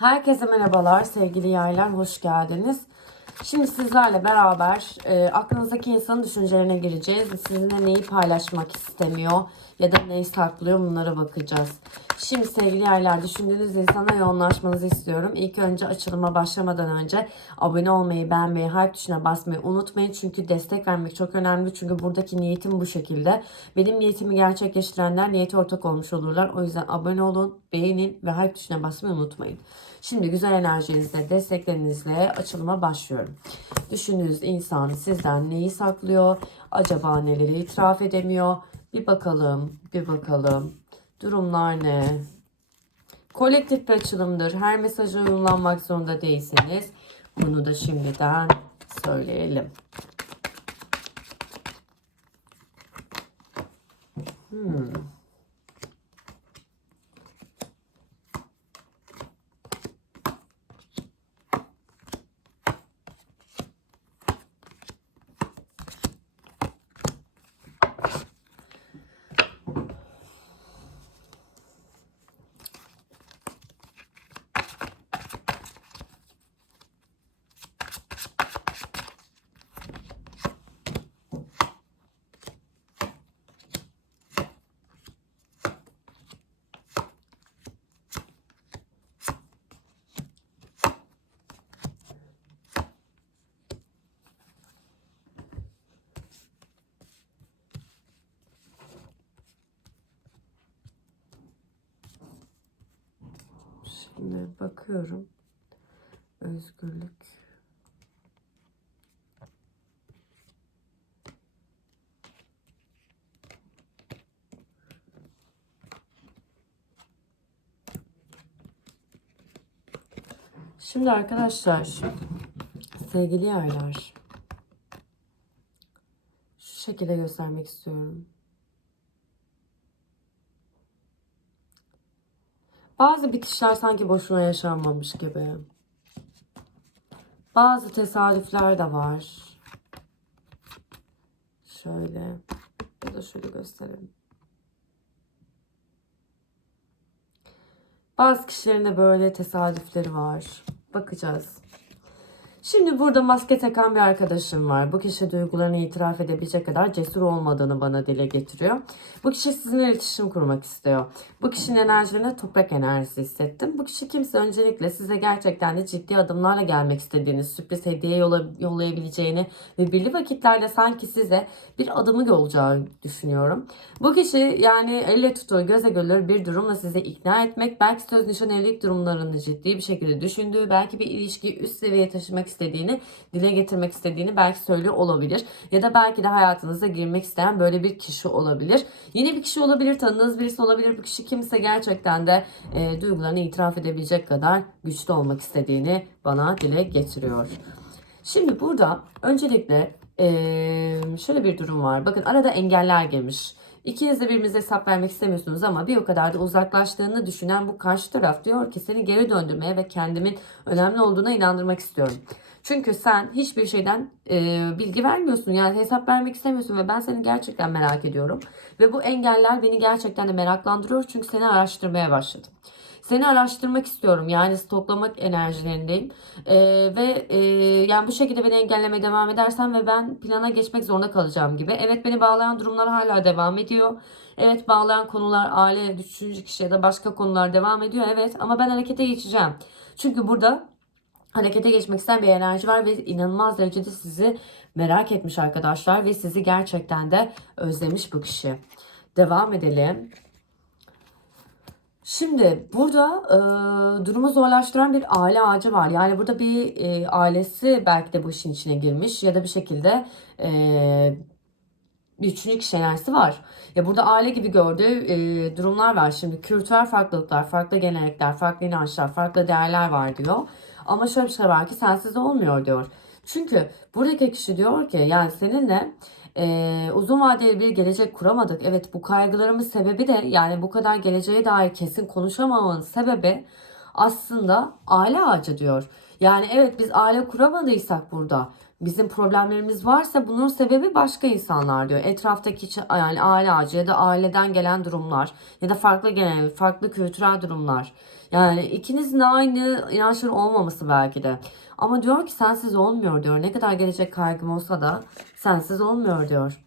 Herkese merhabalar sevgili yaylar, hoş geldiniz. Şimdi sizlerle beraber e, aklınızdaki insanın düşüncelerine gireceğiz. Sizinle neyi paylaşmak istemiyor ya da neyi saklıyor bunlara bakacağız. Şimdi sevgili yaylar düşündüğünüz insana yoğunlaşmanızı istiyorum. İlk önce açılıma başlamadan önce abone olmayı, beğenmeyi, hype tuşuna basmayı unutmayın. Çünkü destek vermek çok önemli. Çünkü buradaki niyetim bu şekilde. Benim niyetimi gerçekleştirenler niyeti ortak olmuş olurlar. O yüzden abone olun, beğenin ve hype tuşuna basmayı unutmayın. Şimdi güzel enerjinizle, desteklerinizle açılıma başlıyorum. Düşündüğünüz insan sizden neyi saklıyor? Acaba neleri itiraf edemiyor? Bir bakalım, bir bakalım. Durumlar ne? Kolektif bir açılımdır. Her mesaja uyumlanmak zorunda değilsiniz. Bunu da şimdiden söyleyelim. Hmm. Şimdi bakıyorum. Özgürlük. Şimdi arkadaşlar sevgili yerler şu şekilde göstermek istiyorum. Bazı bitişler sanki boşuna yaşanmamış gibi. Bazı tesadüfler de var. Şöyle. Ya da şöyle gösterelim. Bazı kişilerin de böyle tesadüfleri var. Bakacağız. Şimdi burada maske takan bir arkadaşım var. Bu kişi duygularını itiraf edebilecek kadar cesur olmadığını bana dile getiriyor. Bu kişi sizinle iletişim kurmak istiyor. Bu kişinin enerjilerine toprak enerjisi hissettim. Bu kişi kimse öncelikle size gerçekten de ciddi adımlarla gelmek istediğini, sürpriz hediye yolla, yollayabileceğini ve birli vakitlerde sanki size bir adımı olacağı düşünüyorum. Bu kişi yani elle tutulur, göze görülür bir durumla sizi ikna etmek, belki söz nişan evlilik durumlarını ciddi bir şekilde düşündüğü, belki bir ilişkiyi üst seviyeye taşımak istediğini, dile getirmek istediğini belki söylüyor olabilir. Ya da belki de hayatınıza girmek isteyen böyle bir kişi olabilir. Yeni bir kişi olabilir, tanıdığınız birisi olabilir. Bu kişi kimse gerçekten de e, duygularını itiraf edebilecek kadar güçlü olmak istediğini bana dile getiriyor. Şimdi burada öncelikle e, şöyle bir durum var. Bakın arada engeller girmiş. İkiniz de birbirinize hesap vermek istemiyorsunuz ama bir o kadar da uzaklaştığını düşünen bu karşı taraf diyor ki seni geri döndürmeye ve kendimin önemli olduğuna inandırmak istiyorum. Çünkü sen hiçbir şeyden e, bilgi vermiyorsun yani hesap vermek istemiyorsun ve ben seni gerçekten merak ediyorum. Ve bu engeller beni gerçekten de meraklandırıyor çünkü seni araştırmaya başladım. Seni araştırmak istiyorum yani stoklamak enerjilerindeyim Ee, ve e, yani bu şekilde beni engellemeye devam edersen ve ben plana geçmek zorunda kalacağım gibi. Evet beni bağlayan durumlar hala devam ediyor. Evet bağlayan konular aile, üçüncü kişi ya da başka konular devam ediyor evet ama ben harekete geçeceğim. Çünkü burada harekete geçmek isteyen bir enerji var ve inanılmaz derecede sizi merak etmiş arkadaşlar ve sizi gerçekten de özlemiş bu kişi. Devam edelim. Şimdi burada e, durumu zorlaştıran bir aile ağacı var. Yani burada bir e, ailesi belki de bu işin içine girmiş ya da bir şekilde e, bir üçüncü kişi enerjisi var. Ya burada aile gibi gördüğü e, durumlar var. Şimdi kültürel farklılıklar, farklı gelenekler, farklı inançlar, farklı değerler var diyor. Ama şöyle bir şey var ki sensiz olmuyor diyor. Çünkü buradaki kişi diyor ki yani seninle ee, uzun vadeli bir gelecek kuramadık. Evet bu kaygılarımın sebebi de yani bu kadar geleceğe dair kesin konuşamamamın sebebi aslında aile ağacı diyor. Yani evet biz aile kuramadıysak burada bizim problemlerimiz varsa bunun sebebi başka insanlar diyor. Etraftaki yani aile ağacı ya da aileden gelen durumlar ya da farklı genel, farklı kültürel durumlar. Yani ikinizin de aynı inançları olmaması belki de. Ama diyor ki sensiz olmuyor diyor. Ne kadar gelecek kaygım olsa da sensiz olmuyor diyor.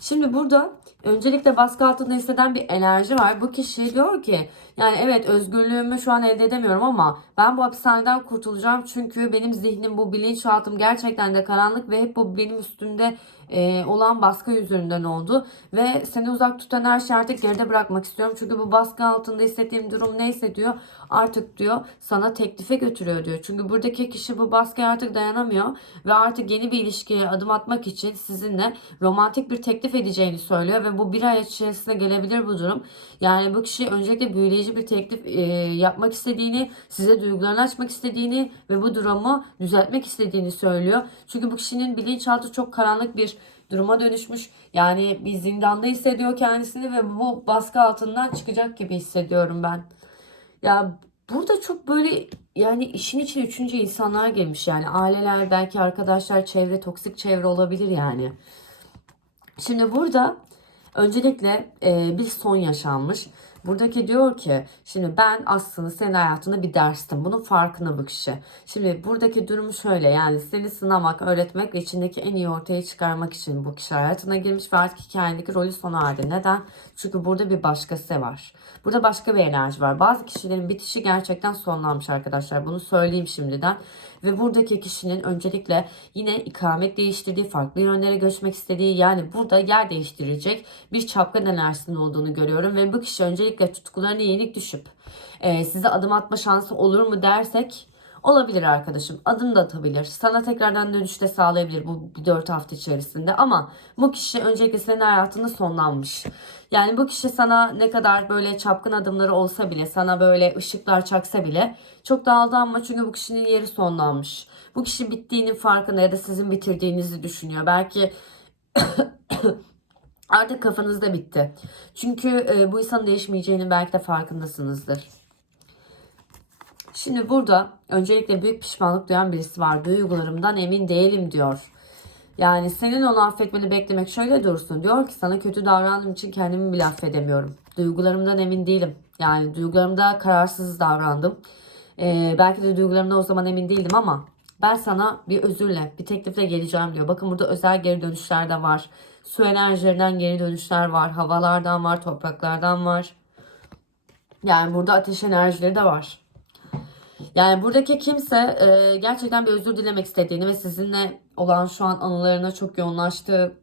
Şimdi burada öncelikle baskı altında hisseden bir enerji var. Bu kişi diyor ki yani evet özgürlüğümü şu an elde edemiyorum ama ben bu hapishaneden kurtulacağım. Çünkü benim zihnim bu bilinçaltım gerçekten de karanlık ve hep bu benim üstümde e, olan baskı yüzünden oldu. Ve seni uzak tutan her şeyi artık geride bırakmak istiyorum. Çünkü bu baskı altında hissettiğim durum neyse diyor artık diyor sana teklife götürüyor diyor. Çünkü buradaki kişi bu baskıya artık dayanamıyor ve artık yeni bir ilişkiye adım atmak için sizinle romantik bir teklif edeceğini söylüyor ve bu bir ay içerisinde gelebilir bu durum. Yani bu kişi öncelikle büyüleyici bir teklif e, yapmak istediğini, size duygularını açmak istediğini ve bu durumu düzeltmek istediğini söylüyor. Çünkü bu kişinin bilinçaltı çok karanlık bir duruma dönüşmüş. Yani bir zindanda hissediyor kendisini ve bu baskı altından çıkacak gibi hissediyorum ben. Ya burada çok böyle yani işin içine üçüncü insanlar gelmiş yani aileler belki arkadaşlar çevre toksik çevre olabilir yani. Şimdi burada öncelikle e, bir son yaşanmış. Buradaki diyor ki şimdi ben aslında senin hayatında bir derstim. Bunun farkına bu kişi. Şimdi buradaki durum şöyle yani seni sınamak, öğretmek ve içindeki en iyi ortaya çıkarmak için bu kişi hayatına girmiş ve artık hikayendeki rolü sona erdi. Neden? Çünkü burada bir başkası var. Burada başka bir enerji var. Bazı kişilerin bitişi gerçekten sonlanmış arkadaşlar. Bunu söyleyeyim şimdiden. Ve buradaki kişinin öncelikle yine ikamet değiştirdiği, farklı yönlere göçmek istediği yani burada yer değiştirecek bir çapkın enerjisinin olduğunu görüyorum. Ve bu kişi öncelikle tutkularına yenik düşüp e, size adım atma şansı olur mu dersek Olabilir arkadaşım. Adım da atabilir. Sana tekrardan dönüşte sağlayabilir bu bir 4 hafta içerisinde. Ama bu kişi öncelikle senin hayatında sonlanmış. Yani bu kişi sana ne kadar böyle çapkın adımları olsa bile, sana böyle ışıklar çaksa bile çok da aldanma. Çünkü bu kişinin yeri sonlanmış. Bu kişi bittiğinin farkında ya da sizin bitirdiğinizi düşünüyor. Belki artık kafanızda bitti. Çünkü e, bu insanın değişmeyeceğinin belki de farkındasınızdır. Şimdi burada öncelikle büyük pişmanlık duyan birisi var. Duygularımdan emin değilim diyor. Yani senin onu affetmeni beklemek şöyle dursun. Diyor ki sana kötü davrandığım için kendimi bile affedemiyorum. Duygularımdan emin değilim. Yani duygularımda kararsız davrandım. Ee, belki de duygularımda o zaman emin değildim ama ben sana bir özürle, bir teklifle geleceğim diyor. Bakın burada özel geri dönüşler de var. Su enerjilerinden geri dönüşler var. Havalardan var, topraklardan var. Yani burada ateş enerjileri de var. Yani buradaki kimse e, gerçekten bir özür dilemek istediğini ve sizinle olan şu an anılarına çok yoğunlaştığı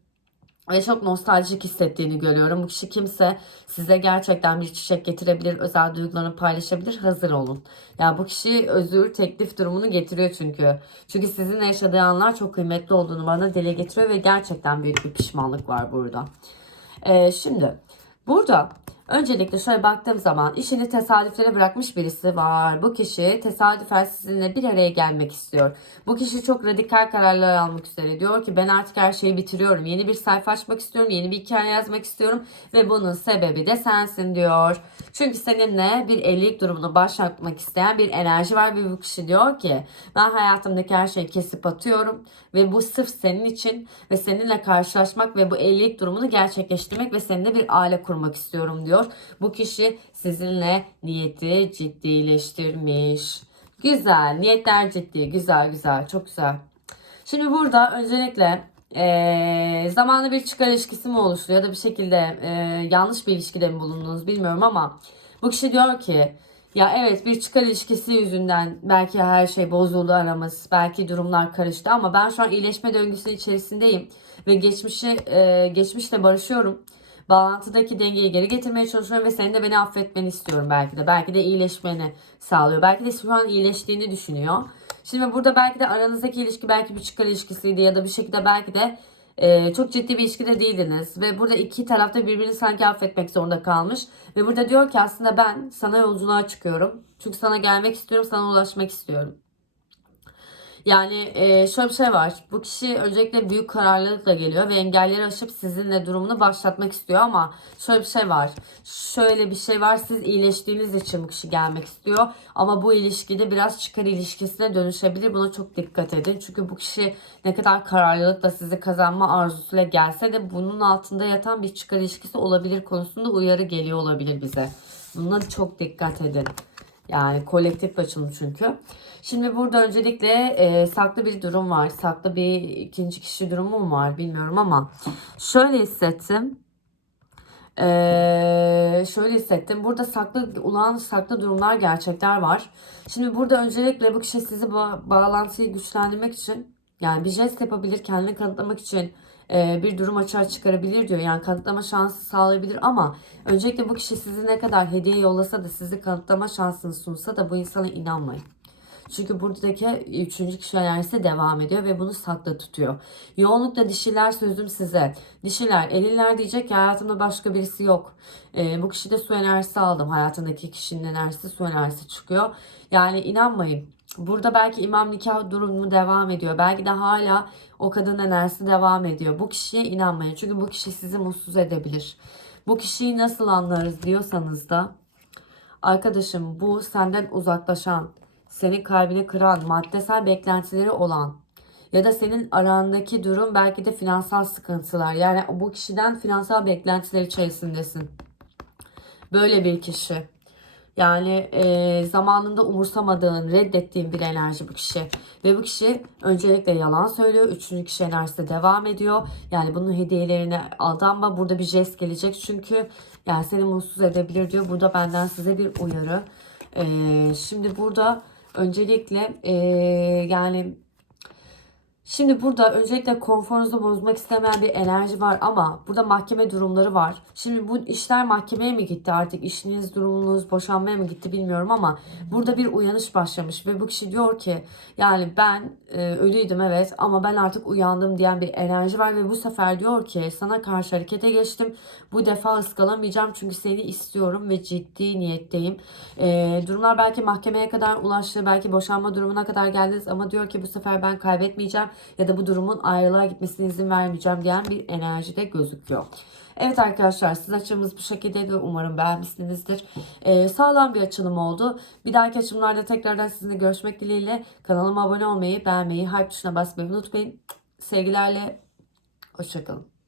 ve çok nostaljik hissettiğini görüyorum. Bu kişi kimse size gerçekten bir çiçek getirebilir, özel duygularını paylaşabilir. Hazır olun. Yani bu kişi özür teklif durumunu getiriyor çünkü. Çünkü sizinle yaşadığı anlar çok kıymetli olduğunu bana dile getiriyor ve gerçekten büyük bir pişmanlık var burada. Ee, şimdi burada Öncelikle şöyle baktığım zaman işini tesadüflere bırakmış birisi var. Bu kişi tesadüfen sizinle bir araya gelmek istiyor. Bu kişi çok radikal kararlar almak üzere. Diyor ki ben artık her şeyi bitiriyorum. Yeni bir sayfa açmak istiyorum. Yeni bir hikaye yazmak istiyorum. Ve bunun sebebi de sensin diyor. Çünkü seninle bir evlilik durumunu başlatmak isteyen bir enerji var. Ve bu kişi diyor ki ben hayatımdaki her şeyi kesip atıyorum. Ve bu sırf senin için ve seninle karşılaşmak ve bu evlilik durumunu gerçekleştirmek ve seninle bir aile kurmak istiyorum diyor. Bu kişi sizinle niyeti ciddileştirmiş. Güzel. Niyetler ciddi. Güzel güzel. Çok güzel. Şimdi burada öncelikle ee, zamanlı bir çıkar ilişkisi mi oluştu ya da bir şekilde e, yanlış bir ilişkide mi bulundunuz bilmiyorum ama bu kişi diyor ki ya evet bir çıkar ilişkisi yüzünden belki her şey bozuldu aramız. Belki durumlar karıştı ama ben şu an iyileşme döngüsü içerisindeyim. Ve geçmişi e, geçmişle barışıyorum. Bağlantıdaki dengeyi geri getirmeye çalışıyorum ve senin de beni affetmeni istiyorum belki de. Belki de iyileşmeni sağlıyor. Belki de şu an iyileştiğini düşünüyor. Şimdi burada belki de aranızdaki ilişki belki bir çıkar ilişkisiydi ya da bir şekilde belki de e, çok ciddi bir ilişkide değildiniz. Ve burada iki tarafta birbirini sanki affetmek zorunda kalmış. Ve burada diyor ki aslında ben sana yolculuğa çıkıyorum. Çünkü sana gelmek istiyorum, sana ulaşmak istiyorum. Yani e, şöyle bir şey var. Bu kişi öncelikle büyük kararlılıkla geliyor ve engelleri aşıp sizinle durumunu başlatmak istiyor ama şöyle bir şey var. Şöyle bir şey var. Siz iyileştiğiniz için bu kişi gelmek istiyor. Ama bu ilişkide biraz çıkar ilişkisine dönüşebilir. Buna çok dikkat edin. Çünkü bu kişi ne kadar kararlılıkla sizi kazanma arzusuyla gelse de bunun altında yatan bir çıkar ilişkisi olabilir konusunda uyarı geliyor olabilir bize. Buna çok dikkat edin. Yani kolektif açılım çünkü. Şimdi burada öncelikle e, saklı bir durum var. Saklı bir ikinci kişi durumu mu var bilmiyorum ama şöyle hissettim. Ee, şöyle hissettim. Burada saklı olan saklı durumlar, gerçekler var. Şimdi burada öncelikle bu kişi sizi ba- bağlantıyı güçlendirmek için yani bir jest yapabilir, kendini kanıtlamak için e, bir durum açığa çıkarabilir diyor. Yani kanıtlama şansı sağlayabilir ama öncelikle bu kişi sizi ne kadar hediye yollasa da sizi kanıtlama şansını sunsa da bu insana inanmayın. Çünkü buradaki üçüncü kişi enerjisi devam ediyor ve bunu saklı tutuyor. Yoğunlukla dişiler sözüm size. Dişiler, eliler diyecek ki hayatımda başka birisi yok. Ee, bu kişide su enerjisi aldım. Hayatındaki kişinin enerjisi su enerjisi çıkıyor. Yani inanmayın. Burada belki imam nikah durumu devam ediyor. Belki de hala o kadın enerjisi devam ediyor. Bu kişiye inanmayın. Çünkü bu kişi sizi mutsuz edebilir. Bu kişiyi nasıl anlarız diyorsanız da arkadaşım bu senden uzaklaşan, senin kalbini kıran, maddesel beklentileri olan ya da senin arandaki durum belki de finansal sıkıntılar. Yani bu kişiden finansal beklentiler içerisindesin. Böyle bir kişi. Yani e, zamanında umursamadığın, reddettiğin bir enerji bu kişi. Ve bu kişi öncelikle yalan söylüyor. Üçüncü kişi enerjisi devam ediyor. Yani bunun hediyelerine aldanma. Burada bir jest gelecek. Çünkü yani seni mutsuz edebilir diyor. Burada benden size bir uyarı. E, şimdi burada öncelikle e, yani Şimdi burada öncelikle konforunuzu bozmak istemeyen bir enerji var ama burada mahkeme durumları var. Şimdi bu işler mahkemeye mi gitti artık işiniz durumunuz boşanmaya mı gitti bilmiyorum ama burada bir uyanış başlamış ve bu kişi diyor ki yani ben e, ölüydüm evet ama ben artık uyandım diyen bir enerji var ve bu sefer diyor ki sana karşı harekete geçtim. Bu defa ıskalamayacağım çünkü seni istiyorum ve ciddi niyetteyim. E, durumlar belki mahkemeye kadar ulaştı belki boşanma durumuna kadar geldiniz ama diyor ki bu sefer ben kaybetmeyeceğim ya da bu durumun ayrılığa gitmesine izin vermeyeceğim diyen bir enerji de gözüküyor. Evet arkadaşlar siz açımız bu şekildeydi. Umarım beğenmişsinizdir. Ee, sağlam bir açılım oldu. Bir dahaki açımlarda tekrardan sizinle görüşmek dileğiyle. Kanalıma abone olmayı, beğenmeyi, hype tuşuna basmayı unutmayın. Sevgilerle, hoşçakalın.